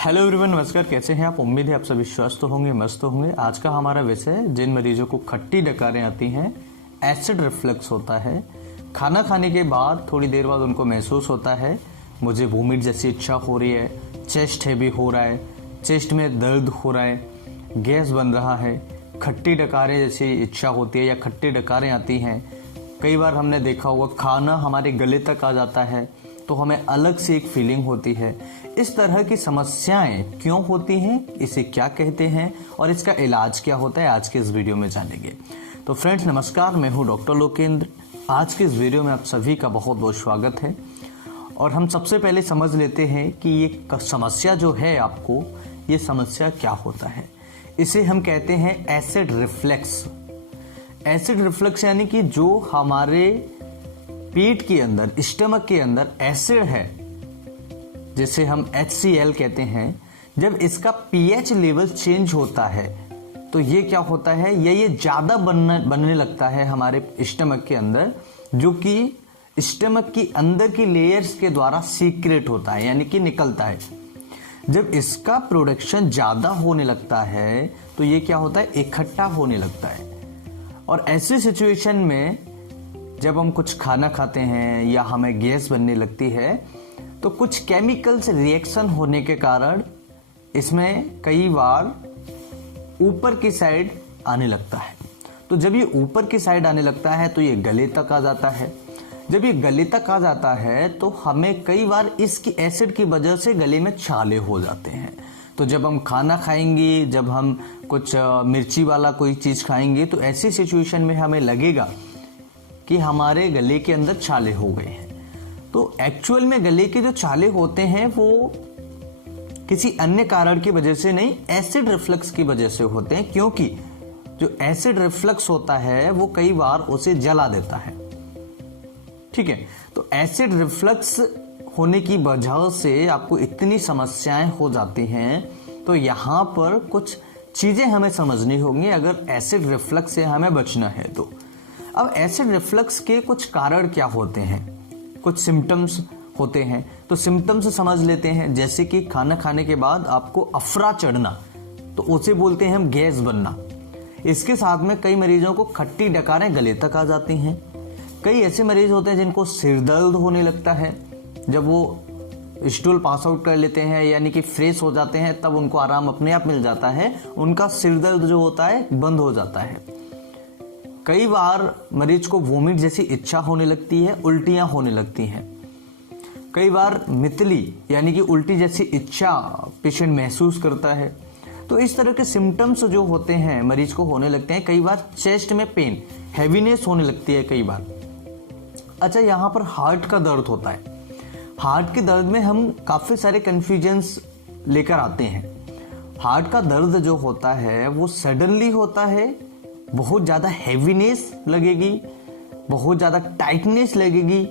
Hello everyone, नमस्कार। कैसे हैं आप? उम्मीद है आप सभी स्वस्थ होंगे, मस्त होंगे। आज का हमारा विषय है जिन मरीजों को खट्टी डकारें आती हैं, एसिड रिफ्लक्स होता है। खाना खाने के बाद थोड़ी देर बाद उनको महसूस होता है मुझे वोमिट जैसी इच्छा हो रही है, चेस्ट हैवी हो रहा है, चेस्ट में दर्द हो रहा है, गैस बन रहा है, खट्टी डकारें जैसी इच्छा होती है या खट्टी डकारें आती हैं। कई बार हमने देखा होगा खाना हमारे गले तक आ जाता है तो हमें अलग से एक फीलिंग होती है। इस तरह की समस्याएं क्यों होती हैं, इसे क्या कहते हैं और इसका इलाज क्या होता है, आज के इस वीडियो में जानेंगे। तो फ्रेंड्स नमस्कार, मैं हूं डॉक्टर लोकेंद्र। आज के इस वीडियो में आप सभी का बहुत बहुत स्वागत है। और हम सबसे पहले समझ लेते हैं कि ये समस्या जो है आपको, ये समस्या क्या होता है। इसे हम कहते हैं एसिड रिफ्लक्स। एसिड रिफ्लक्स यानी कि जो हमारे पेट के अंदर, स्टमक के अंदर एसिड है, जिसे हम HCl कहते हैं, जब इसका pH लेवल चेंज होता है तो ये क्या होता है, ये ज्यादा बनने लगता है हमारे स्टमक के अंदर, जो कि स्टमक की अंदर की लेयर्स के द्वारा सीक्रेट होता है, यानी कि निकलता है। जब इसका प्रोडक्शन ज्यादा होने लगता है तो ये क्या होता है, इकट्ठा होने लगता है। और ऐसी सिचुएशन में जब हम कुछ खाना खाते हैं या हमें गैस बनने लगती है तो कुछ केमिकल्स रिएक्शन होने के कारण इसमें कई बार ऊपर की साइड आने लगता है। तो जब ये ऊपर की साइड आने लगता है तो ये गले तक आ जाता है। जब ये गले तक आ जाता है तो हमें कई बार इसकी एसिड की वजह से गले में छाले हो जाते हैं। तो जब हम खाना खाएंगे, जब हम कुछ मिर्ची वाला कोई चीज खाएंगे तो ऐसी सिचुएशन में हमें लगेगा कि हमारे गले के अंदर छाले हो गए हैं। तो एक्चुअल में गले के जो छाले होते हैं वो किसी अन्य कारण की वजह से नहीं, एसिड रिफ्लक्स की वजह से होते हैं। क्योंकि जो एसिड रिफ्लक्स होता है वो कई बार उसे जला देता है। ठीक है, तो एसिड रिफ्लक्स होने की वजह से आपको इतनी समस्याएं हो जाती हैं। तो यहां पर कुछ चीजें हमें समझनी होंगी अगर एसिड रिफ्लक्स से हमें बचना है तो। अब एसिड रिफ्लक्स के कुछ कारण क्या होते हैं, कुछ सिम्टम्स होते हैं। तो सिम्टम्स समझ लेते हैं, जैसे कि खाना खाने के बाद आपको अफरा चढ़ना, तो उसे बोलते हैं हम गैस बनना। इसके साथ में कई मरीजों को खट्टी डकारें गले तक आ जाती हैं। कई ऐसे मरीज होते हैं जिनको सिर दर्द होने लगता है। जब वो स्टूल पास आउट कर लेते हैं यानी कि फ्रेश हो जाते हैं, तब उनको आराम अपने आप मिल जाता है, उनका सिर दर्द जो होता है बंद हो जाता है। कई बार मरीज को वोमिट जैसी इच्छा होने लगती है, उल्टियां होने लगती हैं। कई बार मितली यानी कि उल्टी जैसी इच्छा पेशेंट महसूस करता है। तो इस तरह के सिम्टम्स जो होते हैं मरीज को होने लगते हैं। कई बार चेस्ट में पेन, हैवीनेस होने लगती है कई बार। अच्छा, यहाँ पर हार्ट का दर्द होता है। हार्ट के दर्द में हम काफी सारे कंफ्यूजन्स लेकर आते हैं। हार्ट का दर्द जो होता है वो सडनली होता है, बहुत ज्यादा हैवीनेस लगेगी, बहुत ज्यादा टाइटनेस लगेगी।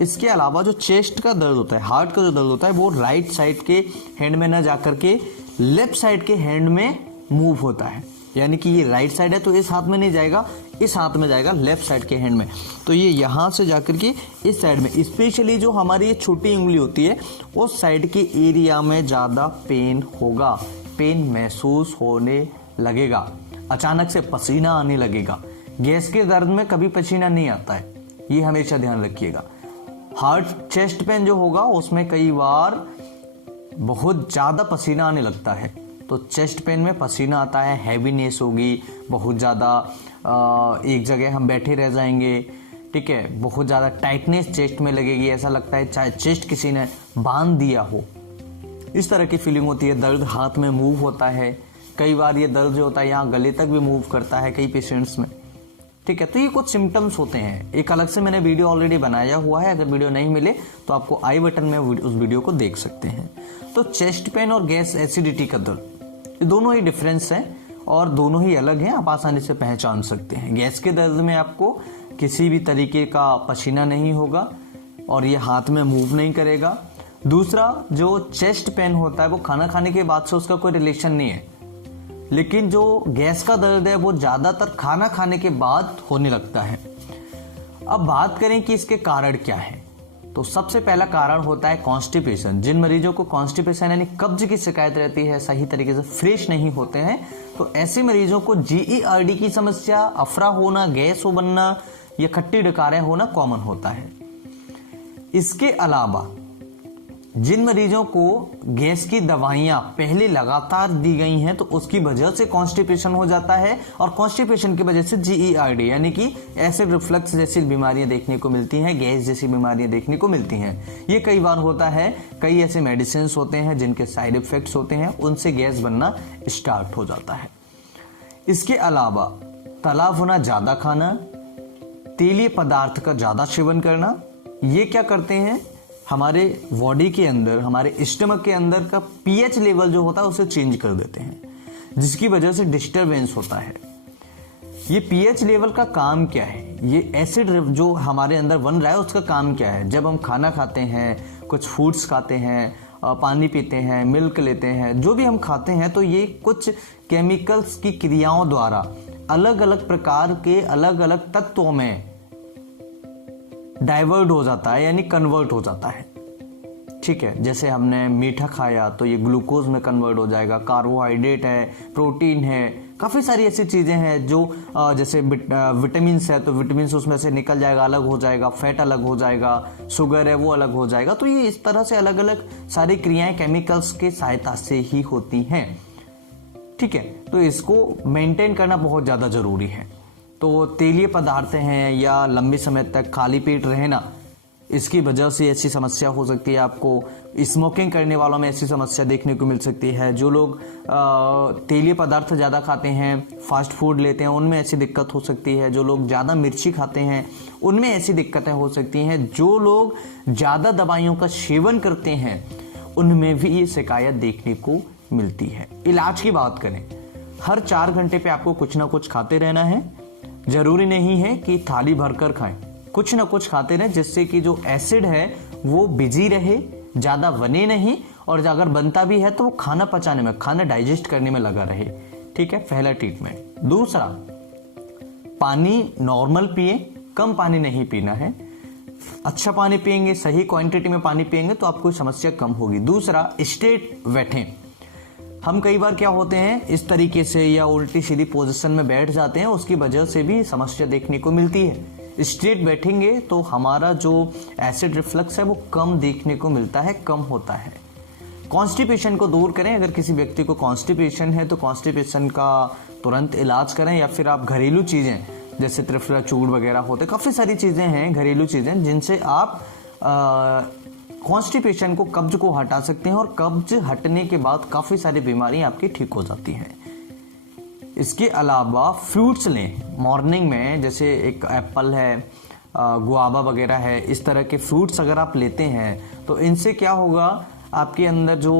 इसके अलावा जो चेस्ट का दर्द होता है, हार्ट का जो दर्द होता है, वो राइट साइड के हैंड में ना जाकर के लेफ्ट साइड के हैंड में मूव होता है। यानी कि ये राइट साइड है तो इस हाथ में नहीं जाएगा, इस हाथ में जाएगा, लेफ्ट साइड के हैंड में। तो ये यहां से जाकर के इस साइड में, स्पेशली जो हमारी ये छोटी उंगली होती है उस साइड के एरिया में ज्यादा पेन होगा, पेन महसूस होने लगेगा। अचानक से पसीना आने लगेगा। गैस के दर्द में कभी पसीना नहीं आता है, ये हमेशा ध्यान रखिएगा। हार्ट चेस्ट पेन जो होगा उसमें कई बार बहुत ज्यादा पसीना आने लगता है। तो चेस्ट पेन में पसीना आता है, हैवीनेस होगी, बहुत ज्यादा एक जगह हम बैठे रह जाएंगे। ठीक है, बहुत ज्यादा टाइटनेस चेस्ट में लगेगी, ऐसा लगता है चाहे चेस्ट किसी ने बांध दिया हो, इस तरह की फीलिंग होती है। दर्द हाथ में मूव होता है। कई बार ये दर्द जो होता है यहाँ गले तक भी मूव करता है कई पेशेंट्स में। ठीक है, तो ये कुछ सिम्टम्स होते हैं। एक अलग से मैंने वीडियो ऑलरेडी बनाया हुआ है, अगर वीडियो नहीं मिले तो आपको आई बटन में उस वीडियो को देख सकते हैं। तो चेस्ट पेन और गैस एसिडिटी का दर्द, ये दोनों ही डिफरेंस है और दोनों ही अलग हैं, आप आसानी से पहचान सकते हैं। गैस के दर्द में आपको किसी भी तरीके का पसीना नहीं होगा और ये हाथ में मूव नहीं करेगा। दूसरा, जो चेस्ट पेन होता है वो खाना खाने के बाद से उसका कोई रिलेशन नहीं है, लेकिन जो गैस का दर्द है वो ज्यादातर खाना खाने के बाद होने लगता है। अब बात करें कि इसके कारण क्या है। तो सबसे पहला कारण होता है कॉन्स्टिपेशन। जिन मरीजों को कॉन्स्टिपेशन यानी कब्ज की शिकायत रहती है, सही तरीके से फ्रेश नहीं होते हैं, तो ऐसे मरीजों को GERD की समस्या, अफरा होना, गैस हो बनना या खट्टी डकारें होना कॉमन होता है। इसके अलावा जिन मरीजों को गैस की दवाइयां पहले लगातार दी गई हैं तो उसकी वजह से कॉन्स्टिपेशन हो जाता है, और कॉन्स्टिपेशन की वजह से GERD यानी कि एसिड रिफ्लक्स जैसी बीमारियां देखने को मिलती हैं, गैस जैसी बीमारियां देखने को मिलती हैं। ये कई बार होता है, कई ऐसे मेडिसिन होते हैं जिनके साइड इफेक्ट्स होते हैं, उनसे गैस बनना स्टार्ट हो जाता है। इसके अलावा तला भुना ज्यादा खाना, तेलीय पदार्थ का ज्यादा सेवन करना, ये क्या करते हैं, हमारे बॉडी के अंदर, हमारे स्टमक के अंदर का pH लेवल जो होता है उसे चेंज कर देते हैं, जिसकी वजह से डिस्टरबेंस होता है। ये pH लेवल का काम क्या है, ये एसिड जो हमारे अंदर बन रहा है उसका काम क्या है। जब हम खाना खाते हैं, कुछ फूड्स खाते हैं, पानी पीते हैं, मिल्क लेते हैं, जो भी हम खाते हैं, तो ये कुछ केमिकल्स की क्रियाओं द्वारा अलग अलग प्रकार के अलग अलग तत्वों में डाइवर्ट हो जाता है, यानी कन्वर्ट हो जाता है। ठीक है, जैसे हमने मीठा खाया तो ये ग्लूकोज में कन्वर्ट हो जाएगा, कार्बोहाइड्रेट है, प्रोटीन है, काफ़ी सारी ऐसी चीज़ें हैं जो जैसे विटामिन है तो विटामिन उसमें से निकल जाएगा, अलग हो जाएगा, फैट अलग हो जाएगा, शुगर है वो अलग हो जाएगा। तो ये इस तरह से अलग अलग सारी क्रियाएं केमिकल्स की सहायता से ही होती हैं। ठीक है, तो इसको मेंटेन करना बहुत ज़्यादा ज़रूरी है। तो तेलीय पदार्थ हैं या लंबे समय तक खाली पेट रहना, इसकी वजह से ऐसी समस्या हो सकती है। आपको स्मोकिंग करने वालों में ऐसी समस्या देखने को मिल सकती है। जो लोग तेलीय पदार्थ ज़्यादा खाते हैं, फास्ट फूड लेते हैं, उनमें ऐसी दिक्कत हो सकती है। जो लोग ज़्यादा मिर्ची खाते हैं उनमें ऐसी दिक्कतें हो सकती हैं। जो लोग ज़्यादा दवाइयों का सेवन करते हैं उनमें भी ये शिकायत देखने को मिलती है। इलाज की बात करें, हर 4 घंटे पे आपको कुछ ना कुछ खाते रहना है। जरूरी नहीं है कि थाली भरकर खाएं, कुछ ना कुछ खाते रहें, जिससे कि जो एसिड है वो बिजी रहे, ज्यादा बने नहीं, और अगर बनता भी है तो वो खाना पचाने में, खाना डाइजेस्ट करने में लगा रहे। ठीक है, पहला ट्रीटमेंट। दूसरा, पानी नॉर्मल पिए, कम पानी नहीं पीना है। अच्छा पानी पिएंगे, सही क्वांटिटी में पानी पिएंगे तो आपको समस्या कम होगी। दूसरा, स्ट्रेट बैठें। हम कई बार क्या होते हैं, इस तरीके से या उल्टी सीधी पोजीशन में बैठ जाते हैं, उसकी वजह से भी समस्या देखने को मिलती है। स्ट्रेट बैठेंगे तो हमारा जो एसिड रिफ्लक्स है वो कम देखने को मिलता है, कम होता है। कॉन्स्टिपेशन को दूर करें। अगर किसी व्यक्ति को कॉन्स्टिपेशन है तो कॉन्स्टिपेशन का तुरंत इलाज करें, या फिर आप घरेलू चीजें जैसे त्रिफला चूर्ण वगैरह होते, काफी सारी चीजें हैं घरेलू चीजें जिनसे आप कॉन्स्टिपेशन को, कब्ज को हटा सकते हैं, और कब्ज हटने के बाद काफी सारी बीमारियां आपकी ठीक हो जाती हैं। इसके अलावा फ्रूट्स लें मॉर्निंग में, जैसे एक एप्पल है, गुआवा वगैरह है, इस तरह के फ्रूट्स अगर आप लेते हैं तो इनसे क्या होगा, आपके अंदर जो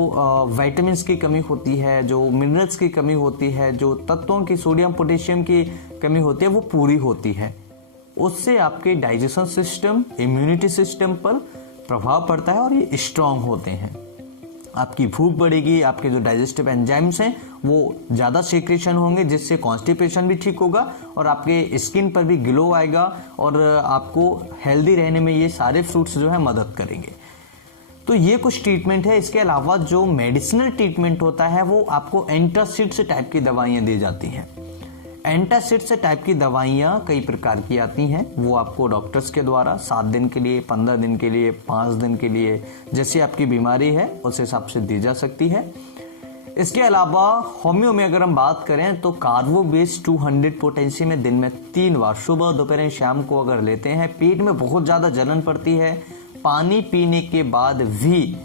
विटामिन्स की कमी होती है, जो मिनरल्स की कमी होती है, जो तत्वों की, सोडियम पोटेशियम की कमी होती है, वो पूरी होती है। उससे आपके डाइजेशन सिस्टम, इम्यूनिटी सिस्टम पर प्रभाव पड़ता है और ये स्ट्रांग होते हैं। आपकी भूख बढ़ेगी, आपके जो डाइजेस्टिव एंजाइम्स हैं वो ज़्यादा सेक्रेशन होंगे, जिससे कॉन्स्टिपेशन भी ठीक होगा और आपके स्किन पर भी ग्लो आएगा, और आपको हेल्दी रहने में ये सारे फ्रूट्स जो है मदद करेंगे। तो ये कुछ ट्रीटमेंट है। इसके अलावा जो मेडिसिनल ट्रीटमेंट होता है वो आपको एंटासिड्स टाइप की दवाइयाँ दी जाती हैं। एंटासिड्स टाइप की दवाइयाँ कई प्रकार की आती हैं, वो आपको डॉक्टर्स के द्वारा 7 दिन के लिए, 15 दिन के लिए, 5 दिन के लिए, जैसी आपकी बीमारी है उस हिसाब से दी जा सकती है। इसके अलावा होम्यो में अगर हम बात करें तो कार्बोबेस 200 पोटेंसी में दिन में 3 बार, सुबह, दोपहर, शाम को अगर लेते हैं, पेट में बहुत ज़्यादा जलन पड़ती है, पानी पीने के बाद भी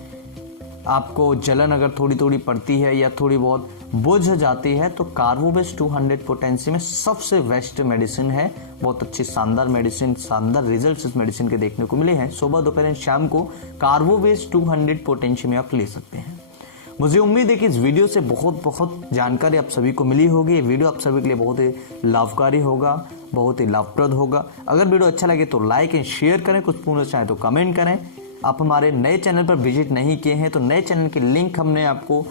आपको जलन अगर थोड़ी थोड़ी पड़ती है या थोड़ी बहुत बुझ जाती है, तो कार्बोबेस 200 पोटेंसी में सबसे बेस्ट मेडिसिन है। बहुत अच्छी शानदार मेडिसिन, शानदार रिजल्ट्स इस मेडिसिन के देखने को मिले हैं। सुबह, दोपहर, शाम को कार्बोबेस 200 पोटेंसी में आप ले सकते हैं। मुझे उम्मीद है कि इस वीडियो से बहुत जानकारी आप सभी को मिली होगी। ये वीडियो आप सभी के लिए बहुत ही लाभकारी होगा, बहुत ही लाभप्रद होगा। अगर वीडियो अच्छा लगे तो लाइक एंड शेयर करें, कुछ पूछना चाहें तो कमेंट करें। आप हमारे नए चैनल पर विजिट नहीं किए हैं तो नए चैनल की लिंक हमने आपको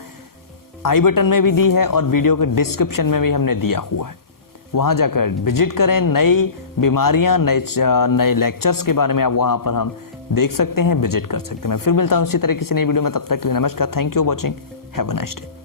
आई बटन में भी दी है और वीडियो के डिस्क्रिप्शन में भी हमने दिया हुआ है, वहां जाकर विजिट करें। नई बीमारियां, नए लेक्चर्स के बारे में आप वहां पर हम देख सकते हैं, विजिट कर सकते हैं। मैं फिर मिलता हूँ इसी तरह किसी नई वीडियो में, तब तक के लिए नमस्कार, thank you watching, have a nice day.